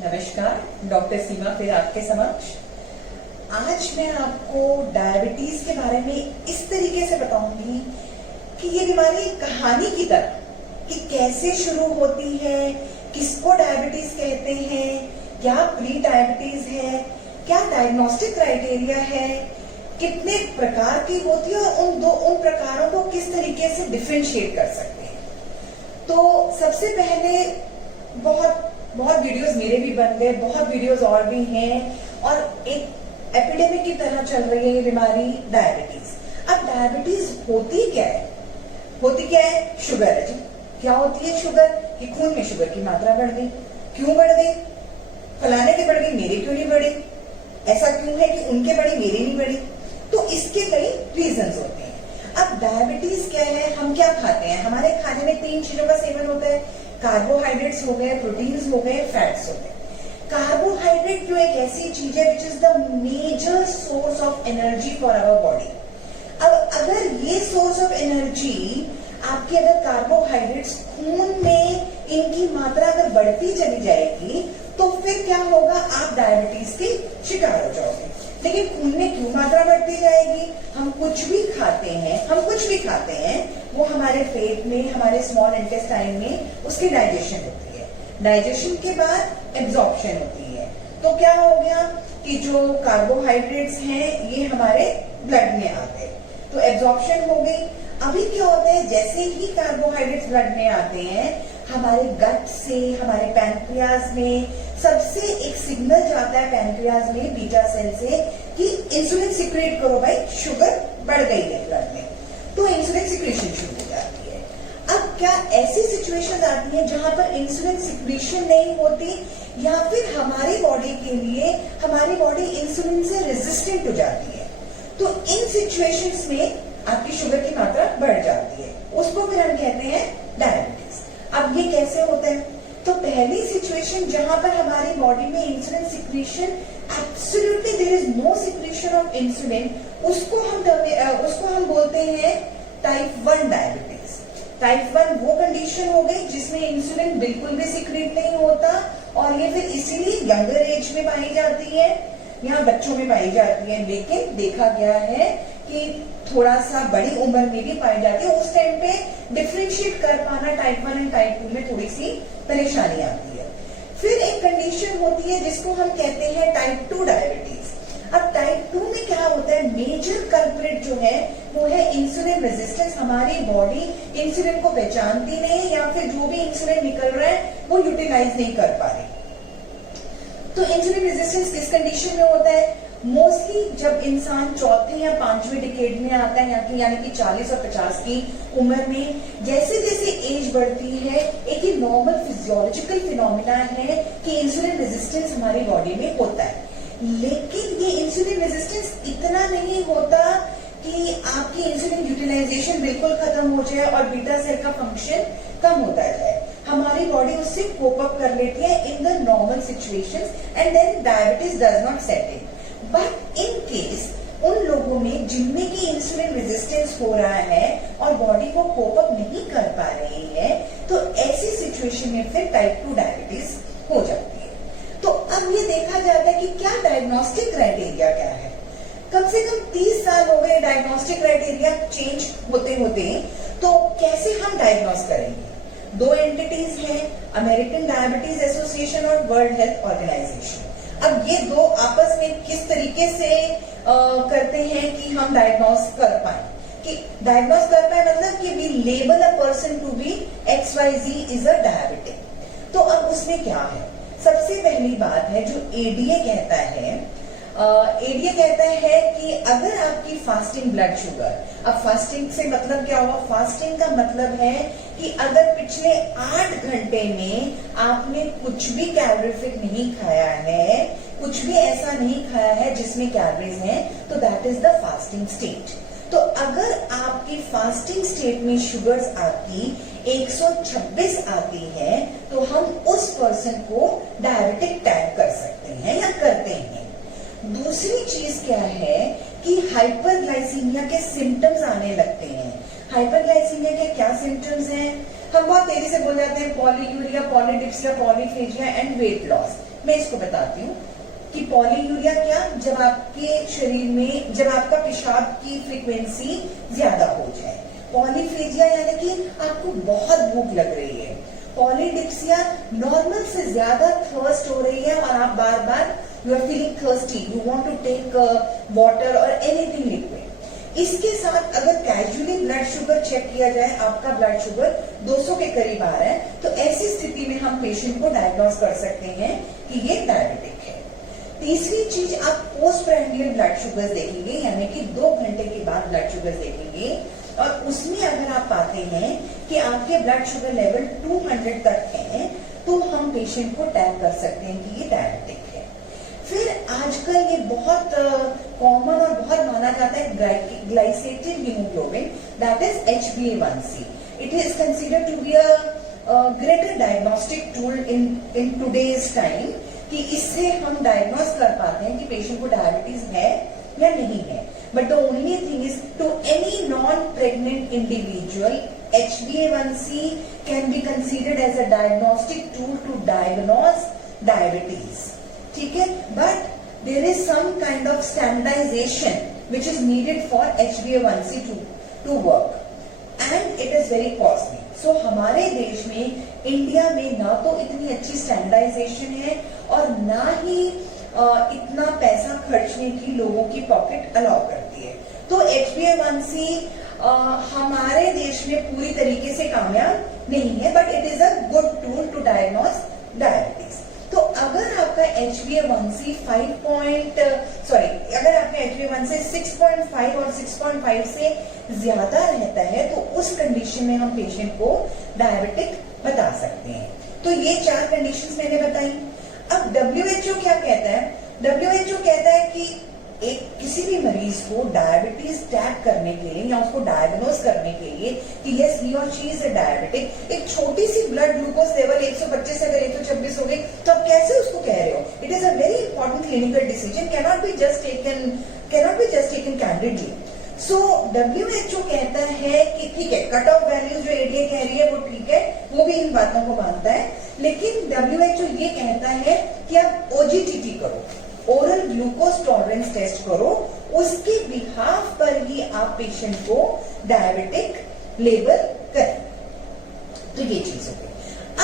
नमस्कार, डॉक्टर सीमा फिर आपके समक्ष। आज मैं आपको डायबिटीज के बारे में इस तरीके से बताऊंगी कि ये बीमारी कहानी की तरह कि कैसे शुरू होती है, किसको डायबिटीज कहते हैं, क्या प्री डायबिटीज है, क्या डायग्नोस्टिक क्राइटेरिया है, कितने प्रकार की होती है और उन प्रकारों को किस तरीके से डिफरेंशिएट कर सकते हैं। तो सबसे पहले बहुत वीडियोस मेरे भी बन गए, बहुत वीडियोस और भी हैं और एक एपिडेमिक की तरह चल रही है ये बीमारी डायबिटीज। अब डायबिटीज होती क्या है? शुगर है जी। क्या होती है शुगर? कि खून में शुगर की मात्रा बढ़ गई। क्यों बढ़ गई? फलाने के बढ़ गई, मेरे क्यों नहीं बढ़ी? ऐसा क्यों है कि उनके बढ़ी मेरे नहीं बढ़ी? तो इसके कई रीजंस होते हैं। अब डायबिटीज क्या है? हम क्या खाते हैं? हमारे खाने में 3 चीजों का सेवन होता है। कार्बोहाइड्रेट्स हो गए, प्रोटीन्स हो गए, फैट्स हो गए। कार्बोहाइड्रेट जो एक ऐसी चीज है which is the major source of energy for our body. अब अगर ये सोर्स ऑफ एनर्जी आपके अगर कार्बोहाइड्रेट्स खून में इनकी मात्रा अगर बढ़ती चली जाएगी तो फिर क्या होगा? आप डायबिटीज के शिकार हो जाओगे। लेकिन खून में क्यों मात्रा बढ़ती जाएगी? हम कुछ भी खाते हैं वो हमारे पेट में, हमारे स्मॉल इंटेस्टाइन में उसकी डाइजेशन होती है। डाइजेशन के बाद एब्जॉर्प्शन होती है। तो क्या हो गया कि जो कार्बोहाइड्रेट्स हैं ये हमारे ब्लड में आ गए, तो एब्जॉर्प्शन हो गई। अभी क्या होता है, जैसे ही कार्बोहाइड्रेट्स ब्लड में आते हैं हमारे गट से, हमारे पैंक्रियाज में सबसे एक सिग्नल जाता है पैंक्रियाज में बीटा सेल से कि इंसुलिन सिक्रेट करो भाई, शुगर बढ़ गई है ब्लड में। तो इंसुलिन सिक्रेशन शुरू हो जाती है। अब क्या ऐसी सिचुएशंस आती हैं जहां पर इंसुलिन सिक्रेशन नहीं होती या फिर हमारी बॉडी के लिए हमारी बॉडी इंसुलिन से रेजिस्टेंट हो जाती है, तो इन सिचुएशंस में आपकी शुगर की मात्रा बढ़ जाती है। उसको फिर हम कहते हैं डायबिटीज। अब ये कैसे होता है? तो पहली सिचुएशन जहां पर हमारी बॉडी में insulin secretion absolutely there is no secretion of insulin, उसको हम बोलते हैं टाइप 1 डायबिटीज। टाइप 1 वो कंडीशन हो गई जिसमें इंसुलिन बिल्कुल भी सिक्रेट नहीं होता और ये फिर इसीलिए यंगर एज में पाई जाती है, यहाँ बच्चों में पाई जाती है। लेकिन देखा गया है कि थोड़ा सा बड़ी उम्र में भी पाई जाती है। उस टाइम पे डिफरेंशिएट कर पाना टाइप 1 एंड टाइप 2 में थोड़ी सी परेशानी आती है। फिर एक कंडीशन होती है जिसको हम कहते हैं टाइप 2 डायबिटीज। अब टाइप 2 में क्या होता है? मेजर कल्प्रिट जो है वो है इंसुलिन रेजिस्टेंस। हमारी बॉडी इंसुलिन को पहचानती नहीं या फिर जो भी इंसुलिन निकल रहा है वो यूटिलाइज नहीं कर पा रही। तो इंसुलिन रेजिस्टेंस किस कंडीशन में होता है? मोस्टली जब इंसान चौथे या 5वें डिकेड में आता है, यानी कि 40 और 50 की उम्र में। जैसे जैसे एज बढ़ती है एक ही नॉर्मल फिजियोलॉजिकल फिनोमिना है कि इंसुलिन रेजिस्टेंस हमारी बॉडी में होता है। लेकिन ये इंसुलिन रेजिस्टेंस इतना नहीं होता कि आपकी इंसुलिन यूटिलाइजेशन बिल्कुल खत्म हो जाए और बीटा सेल का फंक्शन कम होता जाए। हमारी बॉडी उससे कोप अप कर लेती है in the normal situations and then diabetes does not set in. But in case उन लोगों में जिनमें की इंसुलिन रेजिस्टेंस हो रहा है और बॉडी को कोप अप नहीं कर पा रही है, तो ऐसी सिचुएशन में फिर टाइप 2 डायबिटीज हो जाती है। तो अब ये देखा जाता है कि क्या डायग्नोस्टिक क्राइटेरिया क्या है। कम से कम 30 साल हो गए डायग्नोस्टिक क्राइटेरिया चेंज होते होते, तो कैसे हम डायग्नोस करेंगे? 2 एंटिटीज हैं, अमेरिकन डायबिटीज एसोसिएशन और वर्ल्ड हेल्थ ऑर्गेनाइजेशन। अब ये 2 आपस में किस तरीके से करते हैं कि हम डायग्नोस कर पाए, कि डायग्नोस कर पाए मतलब कि we label a person to be XYZ is a diabetic. तो अब उसमें क्या है? सबसे पहली बात है जो एडीए कहता है, एडीए कहता है कि अगर आपकी फास्टिंग ब्लड शुगर, अब फास्टिंग से मतलब क्या हुआ? फास्टिंग का मतलब है कि अगर पिछले 8 घंटे में आपने कुछ भी कैलोरीफिक नहीं खाया है, कुछ भी ऐसा नहीं खाया है जिसमें कैलोरीज हैं, तो that is the fasting state. तो अगर आपकी फास्टिंग स्टेट में शुगर्स आपकी 126 आती है तो हम उस पर्सन को डायबिटिक टैग कर सकते हैं या करते हैं। दूसरी चीज क्या है कि हाइपरग्लाइसीमिया के सिम्टम्स आने लगते हैं। हाइपरग्लाइसीमिया के क्या सिम्टम्स हैं? हम बहुत तेजी से बोल जाते हैं polyuria, polydipsia, polyphagia and weight loss. मैं इसको बताती हूँ कि पॉलीयूरिया क्या, जब आपके शरीर में जब आपका पेशाब की फ्रीक्वेंसी ज्यादा हो जाए। पॉलीफेजिया यानी कि आपको बहुत भूख लग रही है। पॉलीडिप्सिया नॉर्मल से ज्यादा थर्स्ट हो रही है और आप बार बार you are feeling thirsty, you want to take water और एनीथिंग लिक्विड। इसके साथ अगर कैजुअली ब्लड शुगर चेक किया जाए, आपका ब्लड शुगर 200 के करीब आ रहा है, तो ऐसी स्थिति में हम पेशेंट को डायग्नोज कर सकते हैं कि ये डायबिटिक है। तीसरी चीज, आप पोस्ट प्राइमरियल ब्लड शुगर देखेंगे, यानी कि 2 घंटे के बाद ब्लड शुगर देखेंगे और उसमें अगर आप पाते हैं कि आपके ब्लड शुगर लेवल 200 तक है, तो हम पेशेंट को टैग कर सकते हैं कि ये डायबिटिक है। फिर आजकल ये बहुत कॉमन और बहुत माना जाता है glycated haemoglobin, that is HbA1c। It is considered to be a greater diagnostic tool in today's time, कि इससे हम डायग्नोज कर पाते हैं कि पेशेंट को डायबिटीज है या नहीं है। But the only thing is, to any non pregnant individual HbA1c can be considered as a diagnostic tool to diagnose diabetes, ठीक है। But there is some kind of standardisation which is needed for HbA1c to work and it is very costly. So हमारे देश में, India में, ना तो इतनी अच्छी स्टैंडर्डाइजेशन है और ना ही इतना पैसा खर्चने की लोगों की पॉकेट अलाउ करती है। तो HbA1c हमारे देश में पूरी तरीके से कामयाब नहीं है, but it is a good tool to diagnose diabetes. तो अगर आपका HbA1c अगर आपका HbA1c 6.5 और 6.5 से ज्यादा रहता है, तो उस कंडीशन में हम पेशेंट को डायबिटिक बता सकते हैं। तो ये 4 कंडीशंस मैंने बताई। अब WHO क्या कहता है? WHO कहता है कि किसी भी मरीज को डायबिटीज टैग करने के लिए या उसको डायग्नोज करने के लिए कि यस ही और शी इज अ डायबिटिक, एक छोटी सी ब्लड ग्लूकोज लेवल 125 से अगर 126 हो गई, तो आप कैसे उसको कह रहे हो? It is a very important clinical decision, cannot be just taken candidly. So WHO कहता है कि ठीक है, कट ऑफ वैल्यू जो ADA कह रही है वो ठीक है, वो भी इन बातों को मानता है, लेकिन WHO ये कहता है कि आप OGTT करो, ओरल ग्लूकोज टॉलरेंस टेस्ट करो, उसके बिहाफ पर ही आप पेशेंट को डायबिटिक लेबल करें। तो ये चीज हो गई।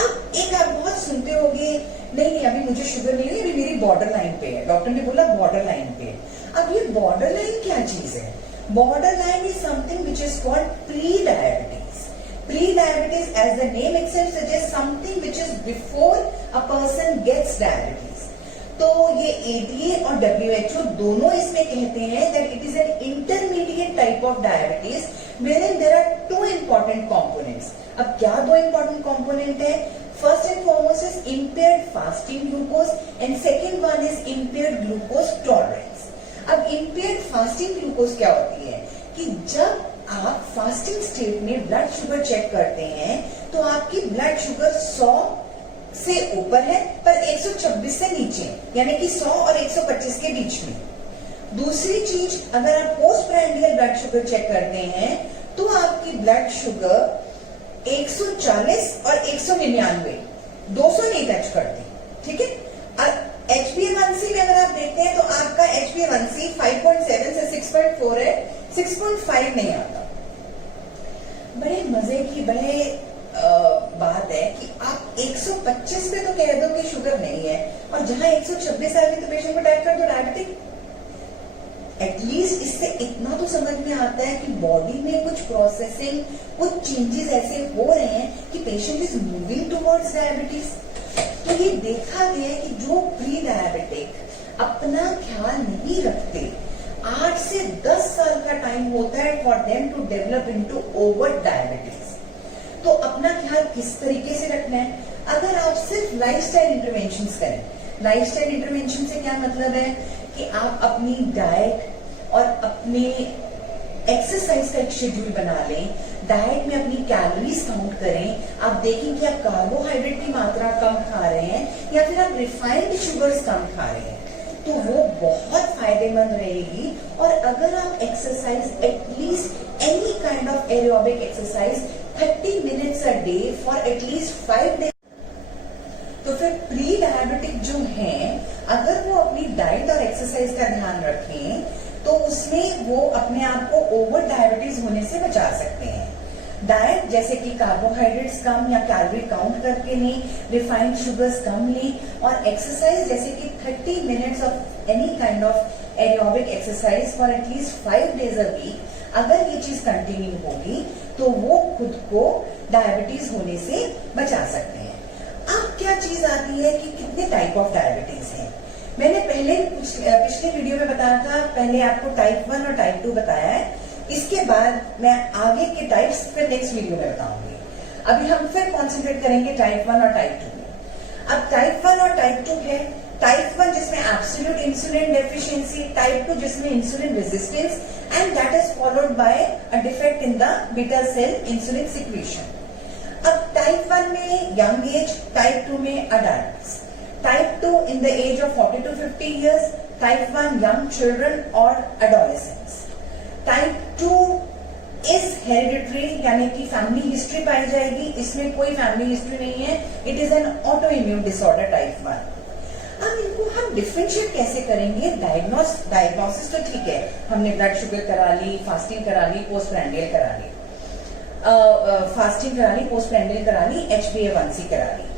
अब एक आप बहुत सुनते होंगे, नहीं अभी मुझे शुगर नहीं हुई, अभी मेरी बॉर्डर लाइन पे है, डॉक्टर ने बोला बॉर्डर लाइन पे है। अब ये बॉर्डर लाइन क्या चीज है? Border line is something which is called pre diabetes. Pre diabetes, as the name itself suggest, something which is before a person gets diabetes. तो ये ADA और WHO दोनों इसमें कहते हैं that it is an intermediate type of diabetes wherein there are 2 important components. अब क्या 2 important component है? First and foremost is impaired fasting glucose and second one is impaired glucose tolerance. अब impaired fasting glucose क्या होती है कि जब आप फास्टिंग स्टेट में ब्लड शुगर चेक करते हैं, तो आपकी ब्लड शुगर 100 से ऊपर है पर 126 से नीचे, यानी कि 100 और 125 के बीच में। दूसरी चीज, अगर आप पोस्ट प्राइमरियल ब्लड शुगर चेक करते हैं, तो आपकी ब्लड शुगर 140 और 199, 200 नहीं टच करती, ठीक है। और HbA1c में अगर आप देखते हैं तो आपका HbA1c 5.7 से 6.4 है, 6.5 नहीं आता। बड़े मजे की बात है कि आप 125 पे तो कह दो कि शुगर नहीं है, और जहां 126 आ गई तो पेशेंट को टाइप कर दो डायबिटिक। एटलीस्ट इससे इतना तो समझ में आता है कि बॉडी में कुछ प्रोसेसिंग, कुछ चेंजेस ऐसे हो रहे हैं कि patient is moving towards diabetes. तो ये देखा गया है कि जो प्री डायबिटिक अपना ख्याल नहीं रखते, 8 से 10 साल का टाइम होता है for them to develop into overt diabetes. तो अपना ख्याल किस तरीके से रखना है? अगर आप सिर्फ लाइफस्टाइल इंटरवेंशंस करें, लाइफस्टाइल इंटरवेंशन से क्या मतलब है कि आप अपनी डाइट और अपने एक्सरसाइज का एक शेड्यूल बना लें, डाइट में अपनी कैलोरीज काउंट करें, आप देखें कि आप कार्बोहाइड्रेट की मात्रा कम खा रहे हैं या फिर आप रिफाइंड शुगर्स कम खा रहे हैं, तो वो बहुत फायदेमंद रहेगी। और अगर आप exercise, at least any kind of aerobic exercise 30 minutes a day for at least 5 days, तो फिर प्री डायबिटिक जो है, अगर वो अपनी डाइट और एक्सरसाइज का ध्यान रखें तो उसमें वो अपने आप को ओवर डायबिटीज होने से बचा सकते हैं। डाइट जैसे कि कार्बोहाइड्रेट्स कम या कैलोरी काउंट करके लें, रिफाइंड शुगर्स कम लें, और एक्सरसाइज जैसे कि 30 minutes of any kind of aerobic exercise for at least 5 days a week, अगर ये चीज कंटिन्यू होगी तो वो खुद को डायबिटीज होने से बचा सकते हैं। अब क्या चीज आती है कि कितने टाइप ऑफ डायबिटीज हैं। मैंने पहले पिछले वीडियो में बताया था, पहले आपको टाइप 1 और टाइप 2 बताया है, इसके बाद मैं आगे के टाइप्स फिर नेक्स्ट वीडियो में बताऊंगी। अभी हम फिर कॉन्सेंट्रेट करेंगे टाइप 1 और टाइप 2 में। अब टाइप 1 और टाइप 2 है, टाइप 1 जिसमें एब्सोल्यूट इंसुलिन डेफिशिएंसी, टाइप 2 जिसमें insulin resistance, and that is followed by a defect in the beta cell insulin secretion. अब टाइप 1 में यंग एज, टाइप 2 में adult, type 2 in the age of 40 to 50 years, type 1 young children or adolescents. Type 2 is hereditary, यानी कि family history पाई जाएगी, इसमें कोई family history नहीं है, it is an autoimmune disorder type 1। अब इनको हम डिफरेंशिएट कैसे करेंगे? डायग्नोसिस तो ठीक है, हमने ब्लड शुगर करा ली, फास्टिंग करा ली, पोस्ट प्रेंडियल करा ली, फास्टिंग करा ली, पोस्ट प्रेंडियल करा ली, HbA1c करा ली।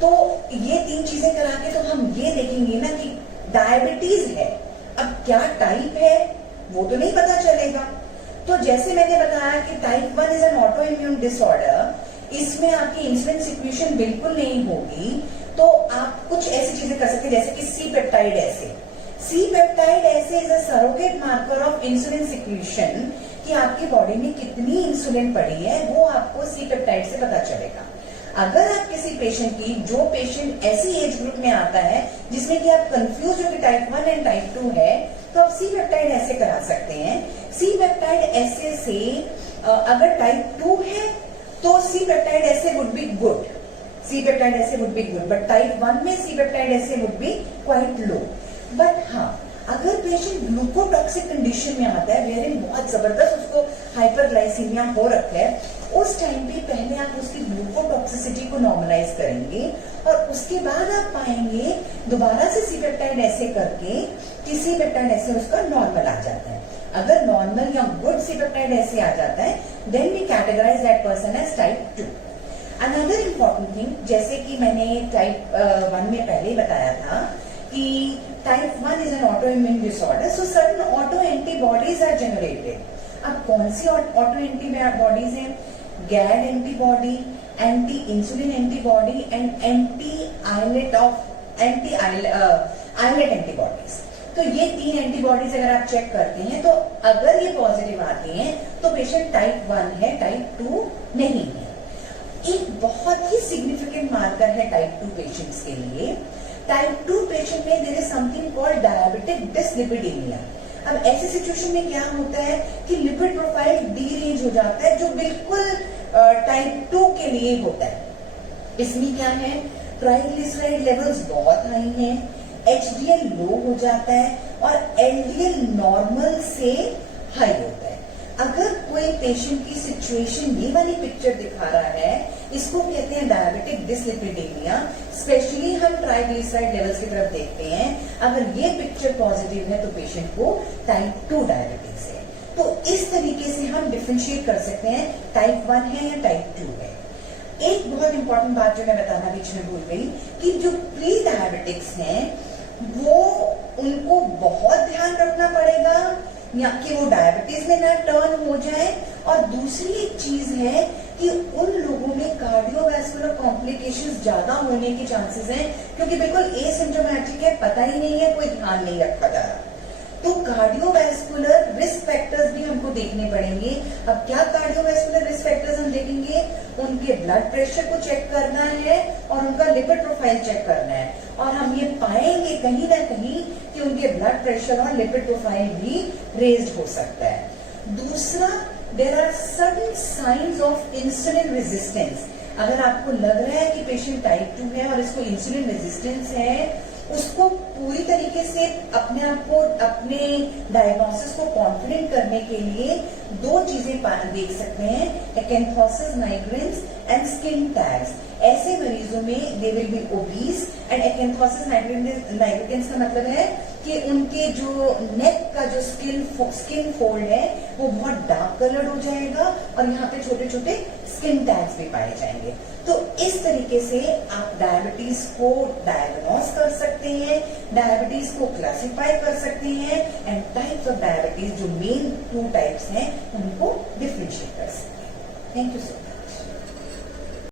तो ये 3 चीजें करा के तो हम ये देखेंगे ना कि डायबिटीज है। अब क्या टाइप है वो तो नहीं पता चलेगा। तो जैसे मैंने बताया कि type 1 is an autoimmune disorder, इसमें आपकी इंसुलिन सिक्रीशन बिल्कुल नहीं होगी, तो आप कुछ ऐसी चीजें कर सकते हैं जैसे कि C peptide assay. C peptide assay is a surrogate marker of insulin secretion, कि आपकी बॉडी में कितनी इंसुलिन पड़ी है वो आपको सी पेप्टाइड से पता चलेगा। अगर आप किसी पेशेंट की, जो पेशेंट ऐसी एज ग्रुप में आता है जिसमें कि आप कंफ्यूज हो कि टाइप 1 एंड टाइप 2 है, तो आप सी पेप्टाइड ऐसे करा सकते हैं। सी पेप्टाइड ऐसे से अगर टाइप 2 है तो C peptide assay would be good, C peptide assay would be good, but type 1 में C peptide assay would be quite low. But हाँ, अगर पेशेंट ग्लूकोटॉक्सिक कंडीशन में आता है, वेरिंग बहुत जबरदस्त उसको हाइपरग्लाइसीमिया हो रखा है, उस टाइम पे पहले आप उसकी ग्लूकोटॉक्सिसिटी को नॉर्मलाइज करेंगे और उसके बाद आप पाएंगे दोबारा से सी पेप्टाइड ऐसे करके कि सी पेप्टाइड ऐसे उसका नॉर्मल आ जाता है। अगर नॉर्मल या गुड सी पेप्टाइड ऐसे आ जाता है, then we categorise that person as type 2। Another important thing, जैसे कि मैंने टाइप 1 में पहले ही बताया था कि type 1 is an autoimmune disorder, so certain autoantibodies are generated. अब कौन सी ऑटो एंटीबॉडीज हैं? GAD antibody, anti insulin antibody and anti islet antibodies. तो ये 3 एंटीबॉडीज अगर आप चेक करते हैं तो अगर ये पॉजिटिव आती हैं तो पेशेंट टाइप 1 है, टाइप 2 नहीं है। एक बहुत ही सिग्निफिकेंट मार्कर है टाइप 2 पेशेंट्स के लिए। टाइप 2 पेशेंट में there is something called diabetic dyslipidaemia. अब ऐसे सिचुएशन में क्या होता है कि लिपिड प्रोफाइल डीरेंज हो जाता है, जो बिल्कुल टाइप 2 के लिए होता है। इसमें क्या है, ट्राइग्लिसराइड लेवल्स बहुत हाई हैं, HDL लो हो जाता है और LDL नॉर्मल से हाई होता है। अगर कोई पेशेंट की सिचुएशन ये वाली पिक्चर दिखा रहा है, इसको कहते हैं डायबिटिक डिसलिपिडीमिया। स्पेशली हम ट्राइग्लिसराइड लेवल्स की तरफ देखते हैं, अगर ये पिक्चर पॉजिटिव है तो पेशेंट को टाइप 2 डायबिटीज है। तो इस तरीके से हम डिफरेंशिएट कर सकते हैं टाइप 1 है या टाइप 2 है। एक बहुत इंपॉर्टेंट बात जो मैं बताना बीच में भूल गई कि जो प्री डायबिटिक्स हैं वो उनको बहुत ध्यान रखना पड़ेगा या कि वो डायबिटीज में ना टर्न हो जाए। और दूसरी एक चीज है कि उन लोगों में कार्डियोवैस्कुलर कॉम्प्लिकेशंस ज्यादा होने के चांसेस हैं, क्योंकि बिल्कुल एसिम्प्टोमेटिक है, पता ही नहीं है, कोई ध्यान नहीं रखा जा रहा। तो कार्डियोवैस्कुलर रिस्क फैक्टर्स भी हमको देखने पड़ेंगे। अब क्या कार्डियोवैस्कुलर रिस्क फैक्टर्स हम देखेंगे? उनके ब्लड प्रेशर को चेक करना है और उनका लिपिड प्रोफाइल चेक करना है, और हम ये पाएंगे कहीं ना कहीं कि उनके ब्लड प्रेशर और लिपिड प्रोफाइल भी रेज्ड हो सकता है। दूसरा, there are certain signs of insulin resistance. अगर आपको लग रहा है कि पेशेंट टाइप 2 है और इसको इंसुलिन रेजिस्टेंस है, उसको पूरी तरीके से अपने आप को, अपने डायग्नोसिस को कॉन्फिडेंट करने के लिए 2 चीजें देख सकते हैं, acanthosis nigricans and skin tags. ऐसे मरीजों में they will be obese and acanthosis nigricans का मतलब है कि उनके जो नेक का जो स्किन फोल्ड है वो बहुत डार्क कलर्ड हो जाएगा और यहाँ पे छोटे छोटे स्किन टैग्स भी पाए जाएंगे। तो इस तरीके से आप डायबिटीज को डायग्नोज कर सकते हैं, डायबिटीज को क्लासिफाई कर सकते हैं एंड टाइप्स ऑफ डायबिटीज जो मेन 2 टाइप्स हैं उनको डिफरेंशिएट कर सकते हैं। Thank you so much.